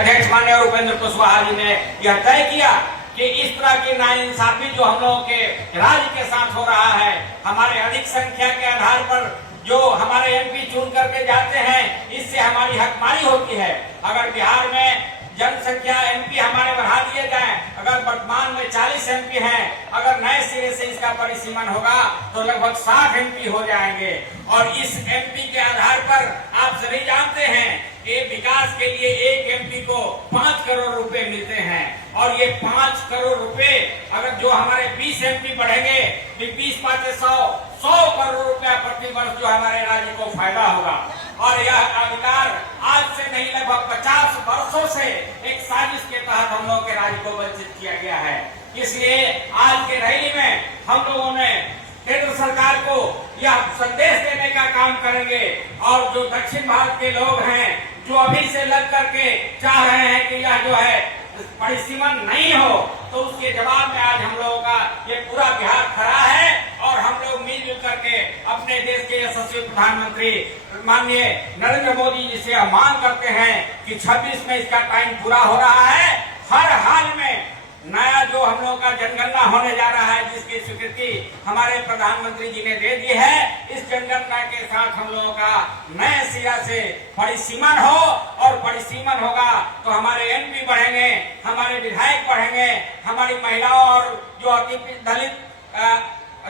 अध्यक्ष माननीय उपेंद्र कुशवाहा जी ने यह तय किया कि इस तरह की नाइंसाफी जो हम लोगों के राज्य के साथ हो रहा है, हमारे अधिक संख्या के आधार पर जो हमारे एमपी चुन करके जाते हैं, इससे हमारी हकमारी होती है। अगर बिहार में जनसंख्या एमपी हमारे बढ़ा दिए जाए, अगर वर्तमान में 40 एमपी हैं, अगर नए सिरे से इसका परिसीमन होगा तो लगभग 60 एमपी हो जाएंगे। और इस एमपी के आधार पर आप सभी जानते हैं कि विकास के लिए एक एमपी को 5 करोड़ रुपए मिलते हैं, और ये 5 करोड़ रुपए अगर जो हमारे 20 एमपी बढ़ेंगे तो 20 पाँच 100 करोड़ रुपया प्रति वर्ष जो हमारे राज्य को फायदा होगा। और यह अधिकार आज से नहीं, लगभग 50 वर्षों से एक साजिश के तहत हम लोगों के राज्य को वंचित किया गया है। इसलिए आज के रैली में हम लोगों ने केंद्र सरकार को यह संदेश देने का काम करेंगे, और जो दक्षिण भारत के लोग हैं जो अभी से लग करके चाह रहे हैं कि यह जो है परिसीमन नहीं हो, तो उसके जवाब में आज हम लोगों का ये पूरा बिहार खड़ा है। और हम लोग मिलजुल करके अपने देश के यशस्वी प्रधानमंत्री माननीय नरेंद्र मोदी जी से मांग करते हैं कि 26 में इसका टाइम पूरा हो रहा है। हर हाल में नया जो हम लोगों का जनगणना होने जा रहा है, जिसकी स्वीकृति हमारे प्रधानमंत्री जी ने दे दी है, इस जनगणना के साथ हम लोगों का नए सिरा से परिसीमन हो, और परिसीमन होगा तो हमारे एमपी बढ़ेंगे, हमारे विधायक बढ़ेंगे, हमारी महिलाओं और जो अति दलित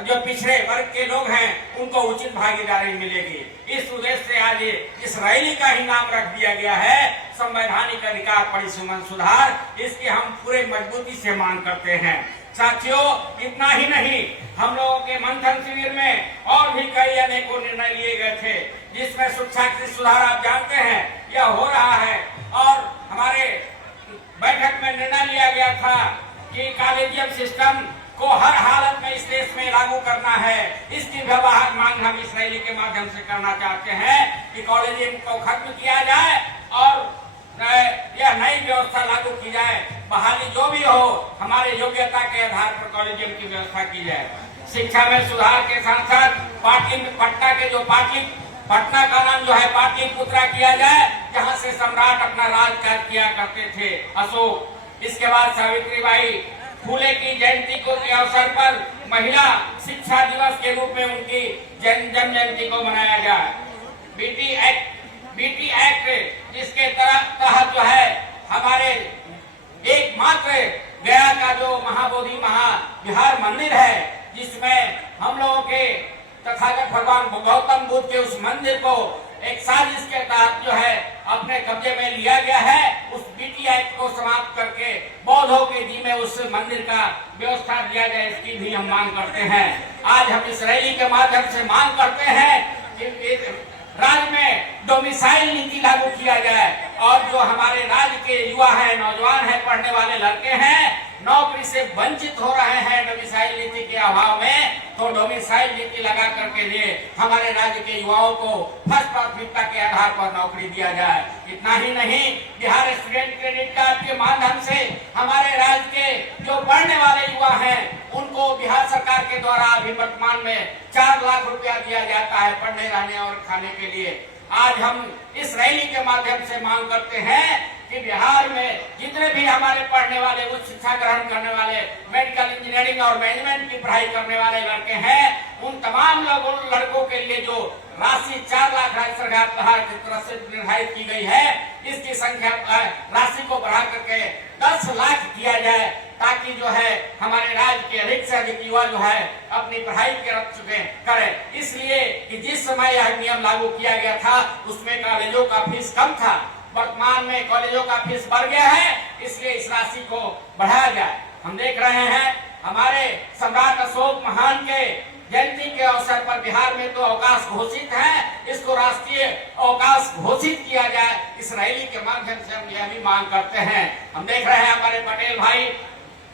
जो पिछड़े वर्ग के लोग हैं उनको उचित भागीदारी मिलेगी। इस उद्देश्य से आज इस रैली का ही नाम रख दिया गया है संवैधानिक अधिकार परिसीमन सुधार। इसकी हम पूरे मजबूती से मांग करते हैं। साथियों, इतना ही नहीं, हम लोगों के मंथन शिविर में और भी कई अनेकों निर्णय लिए गए थे, जिसमें शिक्षा के सुधार आप जानते हैं यह हो रहा है। और हमारे बैठक में निर्णय लिया गया था कि कॉलेजियम सिस्टम को हर हालत में इस देश में लागू करना है। इसकी व्यवहार मांग हम इस रैली के माध्यम से करना चाहते हैं कि कॉलेजियम को खत्म किया जाए और यह नई व्यवस्था लागू की जाए। बहाली जो भी हो, हमारे योग्यता के आधार पर कॉलेजियम की व्यवस्था की जाए। शिक्षा में सुधार के साथ साथ पटना के जो पटना का नाम जो है पाटलिपुत्रा किया जाए, जहाँ से सम्राट अपना राजकाज किया करते थे, अशोक। इसके बाद सावित्रीबाई फुले की जयंती को के अवसर पर महिला शिक्षा दिवस के रूप में उनकी जन्म जयंती को मनाया जाए। बीटी एक्ट जिसके तहत जो है हमारे एकमात्र गया का जो महाबोधि महाविहार मंदिर है, जिसमें हम लोगों के तथागत भगवान गौतम बुद्ध के उस मंदिर को एक साजिश के तहत जो है अपने कब्जे में लिया गया है, उस बीटी एक्ट को समाप्त करके बौद्धों के जी में उस मंदिर का व्यवस्था दिया जाए, इसकी भी हम मांग करते हैं। आज हम इस रैली के माध्यम से मांग करते हैं कि राज्य में डोमिसाइल नीति लागू किया जाए, और जो हमारे राज्य के युवा हैं, नौजवान हैं, पढ़ने वाले लड़के हैं, नौकरी से वंचित हो रहे हैं डोमिसाइल नीति के अभाव में, तो डोमिसाइल नीति लगा करके लिए हमारे राज्य के युवाओं को फर्स्ट प्राथमिकता के आधार पर नौकरी दिया जाए। इतना ही नहीं, बिहार स्टूडेंट क्रेडिट कार्ड के माध्यम से हमारे राज्य के जो पढ़ने वाले युवा हैं उनको बिहार सरकार के द्वारा अभी वर्तमान में 4 लाख रुपया दिया जाता है पढ़ने, रहने और खाने के लिए। आज हम इस रैली के माध्यम से मांग करते हैं कि बिहार में जितने भी हमारे पढ़ने वाले, उच्च शिक्षा ग्रहण करने वाले, मेडिकल इंजीनियरिंग और मैनेजमेंट की पढ़ाई करने वाले लड़के हैं, उन तमाम लड़कों के लिए जो राशि 4 लाख राज्य सरकार की तरफ से निर्धारित की गई है, इसकी संख्या राशि को बढ़ा करके 10 लाख किया जाए, ताकि जो है हमारे राज्य के अधिक से अधिक युवा जो है अपनी पढ़ाई करें। इसलिए कि जिस समय यह नियम लागू किया गया था उसमें कॉलेजों का फीस कम था, वर्तमान में कॉलेजों का फीस बढ़ गया है, इसलिए इस राशि को बढ़ाया जाए। हम देख रहे हैं हमारे सम्राट अशोक महान के जयंती के अवसर पर बिहार में तो अवकाश घोषित है, इसको राष्ट्रीय अवकाश घोषित किया जाए। इस रैली के माध्यम से हम यह भी मांग करते हैं। हम देख रहे हैं हमारे पटेल भाई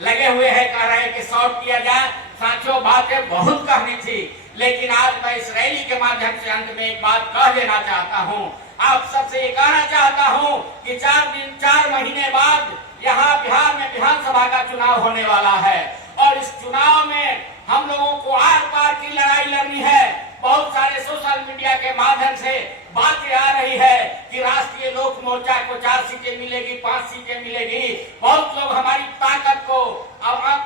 लगे हुए हैं, कह रहे हैं कि शॉर्ट किया जाए। साथियों, बातें बहुत कहनी थी, लेकिन आज मैं इस रैली के माध्यम से अंत में एक बात कह देना चाहता हूँ। आप सबसे ये कहना चाहता हूँ कि 4 महीने बाद यहाँ बिहार में विधानसभा का चुनाव होने वाला है, और इस चुनाव में हम लोगों को आर पार की लड़ाई लड़नी है। बहुत बहुत सारे सोशल मीडिया के माध्यम से बातें आ रही है कि राष्ट्रीय लोक मोर्चा को 4 सीटें मिलेगी, 5 सीटें मिलेगी। बहुत लोग हमारी ताकत को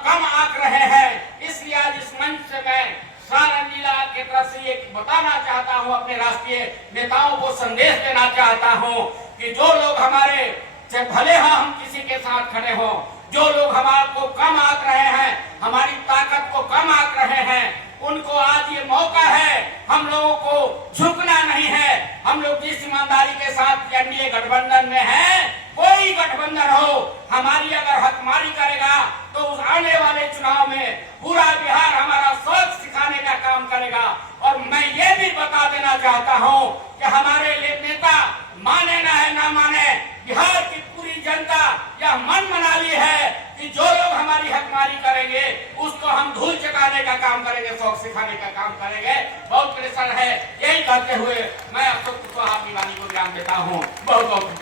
कम आंक रहे हैं। इसलिए आज इस मंच से मैं सारण जिला की तरफ से ये बताना चाहता हूं, अपने राष्ट्रीय नेताओं को संदेश देना चाहता हूं कि जो लोग हमारे से भले हम किसी के साथ खड़े हों, जो लोग हमारे को कम आंक रहे हैं, हमारी ताकत को कम आंक रहे हैं, उनको आज ये मौका है। हम लोगों को झुकना नहीं है। हम लोग जिस ईमानदारी के साथ एनडीए गठबंधन में हैं, कोई गठबंधन हो, हमारी अगर हकमारी करेगा तो उस आने वाले चुनाव में पूरा बिहार हमारा सोच सिखाने का काम करेगा। और मैं ये भी बता देना चाहता हूं कि हमारे नेता माने ना माने, बिहार की पूरी जनता यह मन बना ली है कि जो लोग हमारी हकमारी करेंगे उसको हम धूल चटाने का काम करेंगे, शौक सिखाने का काम करेंगे। बहुत प्रेशर है। यही कहते हुए मैं अशोक कुशवाहा की वाणी को विराम देता हूँ। बहुत बहुत